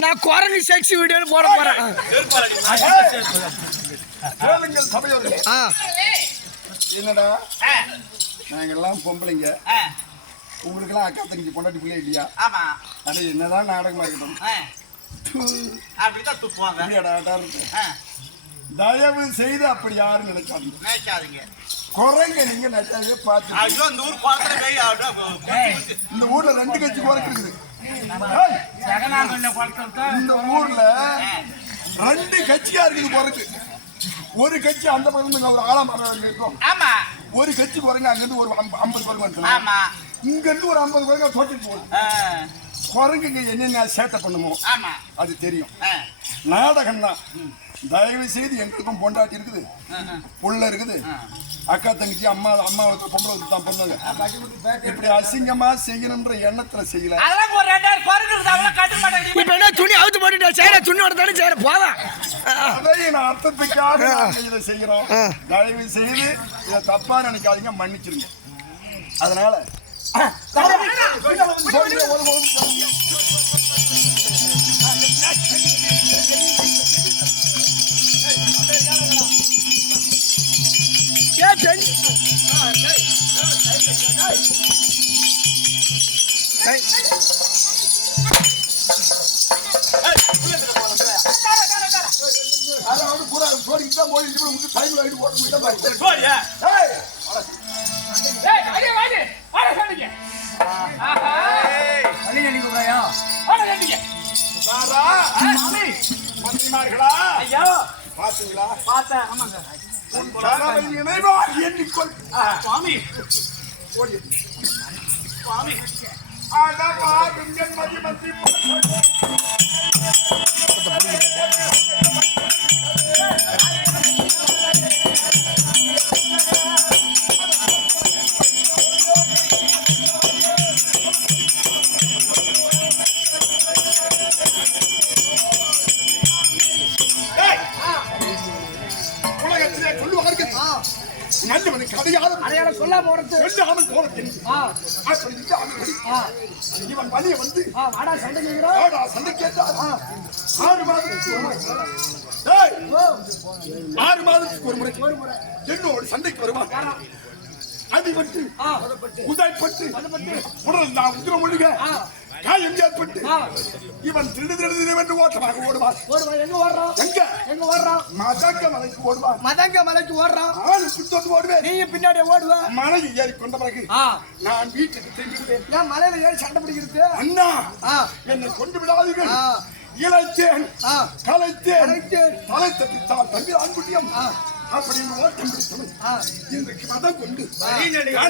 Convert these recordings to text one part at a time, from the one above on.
நான் குரங்கு செக்ஸ் வீடியோன்னு போட போறேன். கேளுங்கள் சபையோர்களே. ஆ. என்னடா? நாங்கெல்லாம் பொம்பளைங்க. உங்களுக்கெல்லாம் அக்கா தங்கச்சி பொண்டாட்டி பிள்ளை இல்லையா? ஆமா. அது என்னதான் நாடகமா இருக்கட்டும். தயவு செய்து அப்படி யாரும் நினைக்காதீங்க. குறைங்க நீங்க நச்சாவே பார்த்து ஐயோ இந்த ஊர்ல ரெண்டு கட்சி குறைக்கு இருக்குது. ஏய், இந்த ஊர்ல ரெண்டு கட்சியா இருக்குது குறைக்கு ஒரு கட்சி அந்த பக்கம் ஒரு ஆலமரம் இருக்கும். ஆமா. ஒரு கட்சி குறைங்க அங்க இருந்து ஒரு ஐம்ப- ஐம்பது குறைங்க இருக்கணும். ஆமா. இங்க இருந்து ஒரு ஐம்பது குறைங்க தோட்டிட்டு போகுது ஆ, குரங்குங்க என்னென்ன சேட்டை பண்ணுமோ ஆமா. அது தெரியும். நாடகம் தான் தயவு செய்து எங்களுக்கும் பொண்டாட்டி இருக்குது. புள்ள இருக்குது. அக்கா தங்கச்சி அம்மா அம்மாவுக்கு பொம்பளை தான் பிறந்தாங்க இப்படி அசிங்கமா செய்யணுன்ற எண்ணத்துல செய்யல. இப்ப என்ன துணி அவுத்து போட்டுட்டா சேர துணி வரதானே சேர போதா அதை நான் அர்த்தத்துக்காக இதை செய்யறோம். ஆ. தயவு செய்து இதை தப்பா நினைக்காதீங்க மன்னிச்சிருங்க. அதனால சொல்லுங்க, ஒரு ஒரு சொல்லுங்க. அதாவது பூரா சோடிக்கு தான் போய் இப்படி டைம் ஆகிட்டு ஓட்ட முடியல பாருங்க. பாத்தீங்களா? பார்த்தேன் ஆமாங்க நினைவாக எண்ணிக்கொள். சுவாமி. சுவாமி. திங்கள் மதி மதி அடையாளம் சொல்லாம போறது. சொல்லாமல் இல்லாதபடி இவன் வழிய வந்து வாடா சண்டை நிக்கிறோம் ஆடா சண்டை கேட்டார் ஆறு மாதத்துக்கு ஒரு முறை. ஏய், ஆறு மாதத்துக்கு ஒரு முறை. என்னோடு சண்டைக்கு வருவான் அடிபட்டு உதைப்பட்டு உடல் நான் உதிரம் ஒழுக காயம் ஏற்பட்டு இவன் திருடு திருடு என்று ஓட்டமாக ஓடுவான். ஓடுவா எங்க ஓடுறோம் எங்க? எங்க ஓடுறோம் மதங்க மலைக்கு ஓடுவான். மதங்க மலைக்கு ஓடுறோம் ஆளு பிடித்தோடு ஓடுவேன். நீயும் பின்னாடி ஓடுவ? மலையை ஏறி கொண்ட பிறகு நான் வீட்டுக்கு திரும்பிடுவேன் ஏன் மலையில ஏறி சண்டை பிடிக்கிறது? அண்ணா என்னை கொண்டு விடாதீர்கள். இளைத்தேன். கலைத்தேன். தலை தப்பித்தான் தம்பி ஆண்குட்டியம். அப்படின்னு ஓட்டம் பிடித்தவன். இன்றைக்கு மதம் கொண்டு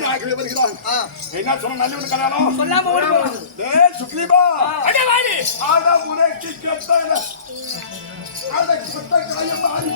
ஆகவே வருகிறான். ஆ. என்ன சொன்ன நல்லவன் கல்யாணம்? சொல்லாம ஓடி போகுது டேய், சுக்ரீபா அடே வாடி. ஆடா உனக்கு கெட்டான. ஆடா கெட்ட காயம் மாறி.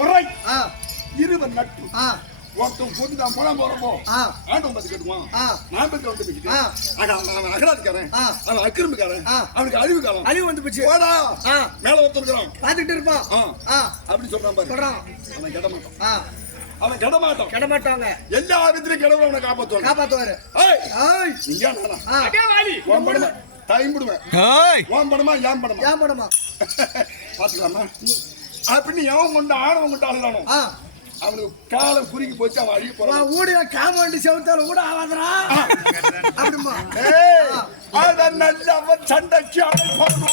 ஆ. இருவர் நட்பு. ஒருத்தன் பொண்ணு நான் முழம் போறப்போ ஆ. ஆண்டவன் பத்தி கட்டுவான் ஆ. நான் பத்தி வந்து. ஆனா அவன் அகராதிக்காரன். ஆ. அவன் அக்கிரமிக்காரன். ஆ. அவனுக்கு அழிவு காலம். அழிவு வந்து போச்சு. போடா. ஆ. மேல ஒருத்தன் இருக்கிறான். பாத்துக்கிட்டு இருப்பான். ஆ. ஆ. அப்படி சொல்றான் பாரு. சொல்றான். அவன் கெட மாட்டான் ஆ. அவன் கெடமாட்டான். கெட மாட்டாங்க எல்லா விதத்திலும் கடவுள் அவனை காப்பாத்துவாங்க காப்பாத்துவாரு. நீங்க படமா? டைம்பிடுவேன் உன் படமா ஏன் படமா? ஏன் படமா? பாத்துக்கலாமா அப்படின்னு எவன் கொண்டு ஆணவன் கொண்டு அழுதானோ? அவனுக்கு காலம் குறுக்கி போச்சு அவன் அழிய போறான். ஊடிய காமண்டி செவுத்தால கூட ஆவாதரா அப்படிமா சண்டைக்கு அழைப்பானோ.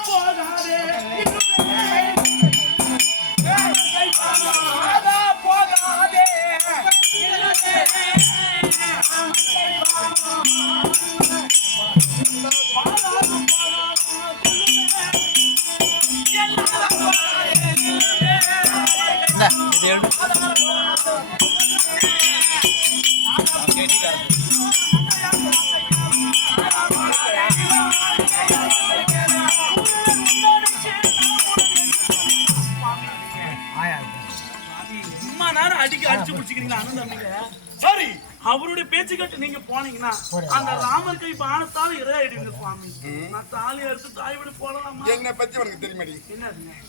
போனீங்கன்னா அந்த ராமர் கை பானத்தாலும் இரையாயிடுங்க சுவாமி. நான் தாலி எடுத்து தாய் விட போடலாமா? என்னை பத்தி உனக்கு தெரியுமாடி?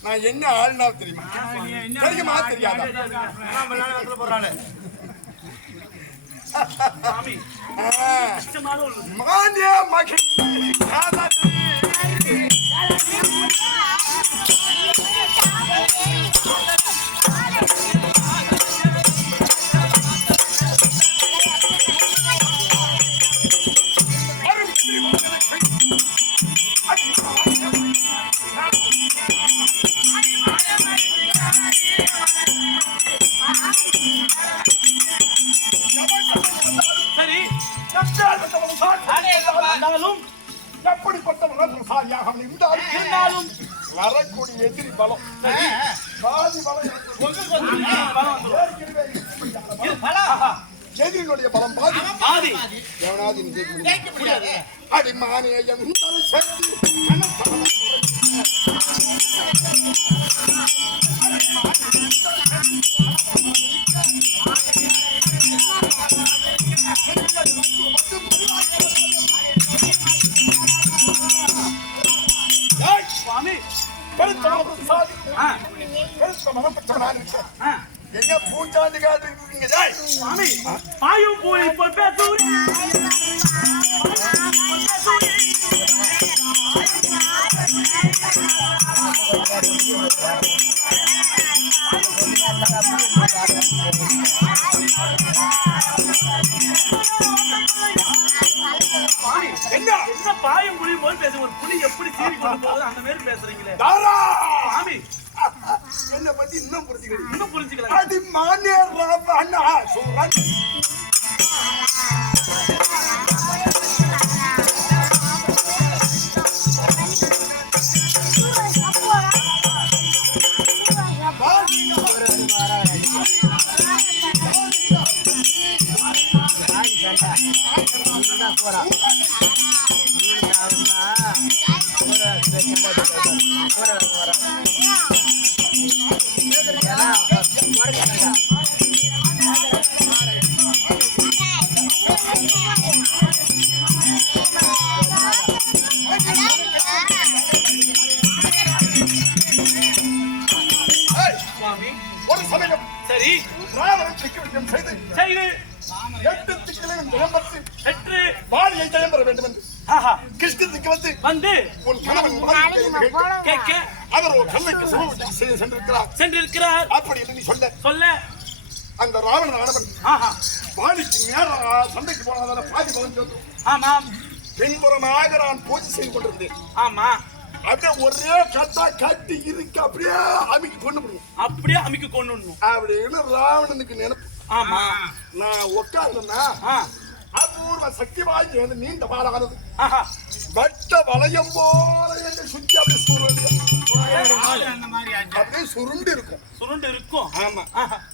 நான் என்ன ஆள்னா தெரியுமா? தெரியுமா? தெரியாதா? சாமி மகன் சரி. இருந்தாலும் எப்படிப்பட்டவன் சாரியாக அவன் இருந்தாலும் இருந்தாலும். வரக்கூடிய எதிரி பலம். பாதி பலம் எதிரினுடைய பலம் பாதி. எவனாவது நீ ஜெயிக்க முடியாது. அடி மானிய இருந்தாலும் சக்தி எங்க பூச்சாண்டி காட்டு இருக்கீங்க சுவாமி பாயும் போய் போய் பேசூரி என்ன? பாயும் புலி போய் பேச ஒரு புலி எப்படி சீறி கொண்டு போகுது அந்த மாதிரி பேசுறீங்களே? தாரா சுவாமி என்ன பத்தி இன்னும் புரிஞ்சுக்கிறீங்க இன்னும் புரிஞ்சுக்கலாம் அடி மானிய அண்ணா சூரன் ராவணன் திக்கு செய்து செய்து எட்டு திக்கிலையும் ஜெயம் பெற்று பெற்று வாலியை ஜெயம் பெற வேண்டும் என்று. ஆஹா. கிருஷ்ணத்துக்கு வந்து வந்து உன் கணவன் வாலியை ஜெயம் கேட்க அவர் ஒரு சுமூர்த்தி செய்து சென்றிருக்கிறார். சென்றிருக்கிறார். அப்படி என்று நீ சொல்ல. சொல்ல. அந்த ராவணன் ஆனவன் ஆஹா. வாலிக்கு நேரா சண்டைக்கு போனதால பாதி சேர்ந்து ஆமாம். பின்புறமாக நான் பூஜை செய்து கொண்டிருந்தேன். ஆமா. அப்படியே ஒரே கட்டா கட்டி இருக்கு அப்படியே அமைக்கு கொண்டு முடியும் அப்படியே அமைக்க கொண்டு வரணும். அப்படின்னு ராவணனுக்கு நினைப்பு. ஆமா. நான் உட்கார்ந்தேன்னா அபூர்வ சக்தி வாங்கி வந்து நீண்ட பாலானது ஆஹா. வட்ட வளையம் போல என்னை சுத்தி அப்படி ஆச்சு. அப்படியே சுருண்டு இருக்கும். சுருண்டு இருக்கும். ஆமா.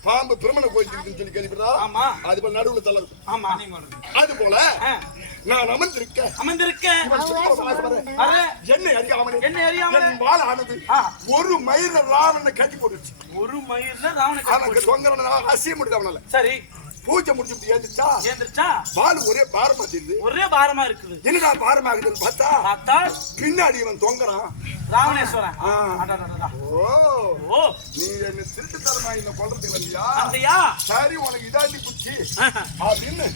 பாம்பு பிரமண கோயில் இருக்குன்னு சொல்லி கேள்விப்பட்டா ஆமா. அது போல நடுவுல தலை இருக்கும். ஆமா. அது போல. நான் அமர்ந்திருக்க. அமர்ந்திருக்க. என்னை அறியாமலே. என்னை அறியாமலே? என் ஆ. ஒரு மயிர ராவணனை கட்டி போட்டுச்சு ஒரு மயிர்ல ராவண அவனுக்கு தொங்கரனா அசிய முடியுது அவனால. சரி. பூஜை முடிச்சு ஏந்துச்சா ஏந்திரிச்சா? வால் ஒரே பாரமா தெரியுது. ஒரே பாரமா இருக்குது. என்னடா பாரமாகுதுன்னு பார்த்தா பார்த்தா பின்னாடி இவன் தொங்குறான். ராவணேஸ்வரன். ஓ. ஓ. நீ என்ன திருட்டு தரமா இந்த கொள்றதுக்கு இல்லையா சரி உனக்கு இதாண்டி குச்சி. அப்படின்னு